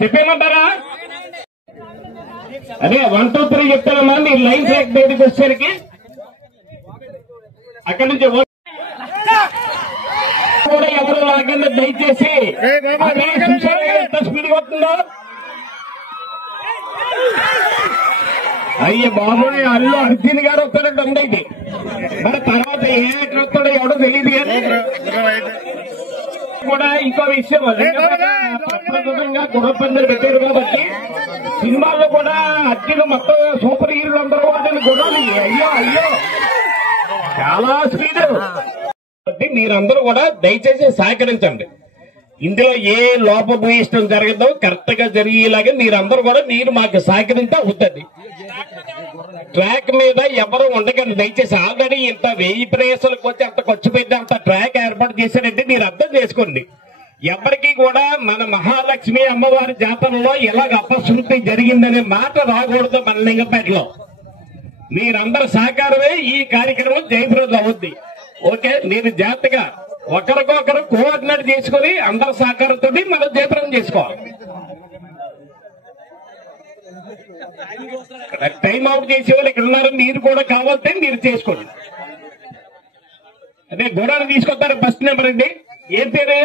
చెప్పేమంటారా? అదే 1 2 3 చెప్తానమ్మా. మీరు లైన్ ట్రాక్ దగ్గరికి వచ్చేసరికి అక్కడి నుంచి కూడా ఎవరు రాకుండా దయచేసి ఎంత స్పీడ్ వస్తుందో. అయ్యే బాబోయ్, అల్లు అర్జున్ గారు వస్తాడంటే ఉండేది. మరి తర్వాత ఏ యాక్టర్ వస్తాడో ఎవడో తెలియదు కానీ కూడా ఇంకో విషయం ప్రప్రథమంగా గొడవ పందిరి పెట్టారు కాబట్టి సినిమాల్లో కూడా అర్జున్ మొత్తం సూపర్ హీరోలు అందరూ వాటిని గొడవలు అయ్యో అయ్యో చాలా స్పీడ్. మీరందరూ కూడా దయచేసి సహకరించండి. ఇందులో ఏ లోపభూయిష్టం జరగదో కరెక్ట్ గా జరిగేలాగా మీరందరూ కూడా మీరు మాకు సహకరిస్తే అవుతుంది. ట్రాక్ మీద ఎవరు ఉండకండి దయచేసి. ఆల్రెడీ ఇంత 1000 ప్రయాసాలకు వచ్చి అంత ఖర్చు పెట్టి అంత ట్రాక్ ఏర్పాటు చేశారంటే మీరు అర్థం చేసుకోండి. ఎవరికి కూడా మన మహాలక్ష్మి అమ్మవారి జాతరలో ఎలాగ అపశృతి జరిగిందనే మాట రాకూడదు మన లింగపేటలో. మీరందరూ సహకారమే ఈ కార్యక్రమం జయప్రదం అవుద్ది. ఓకే, మీరు జాగ్రత్తగా ఒకరికొకరు కోఆర్డినేట్ చేసుకుని అందరి సహకారంతో మనం జయప్రదం చేసుకోవాలి. టైం అవుట్ చేసే వాళ్ళు ఇక్కడ ఉన్నారు, మీరు కూడా కావాలంటే మీరు చేసుకోండి. అదే గోడాన్ని తీసుకొస్తారు. ఫస్ట్ నెంబర్ అండి. ఏం పేరు?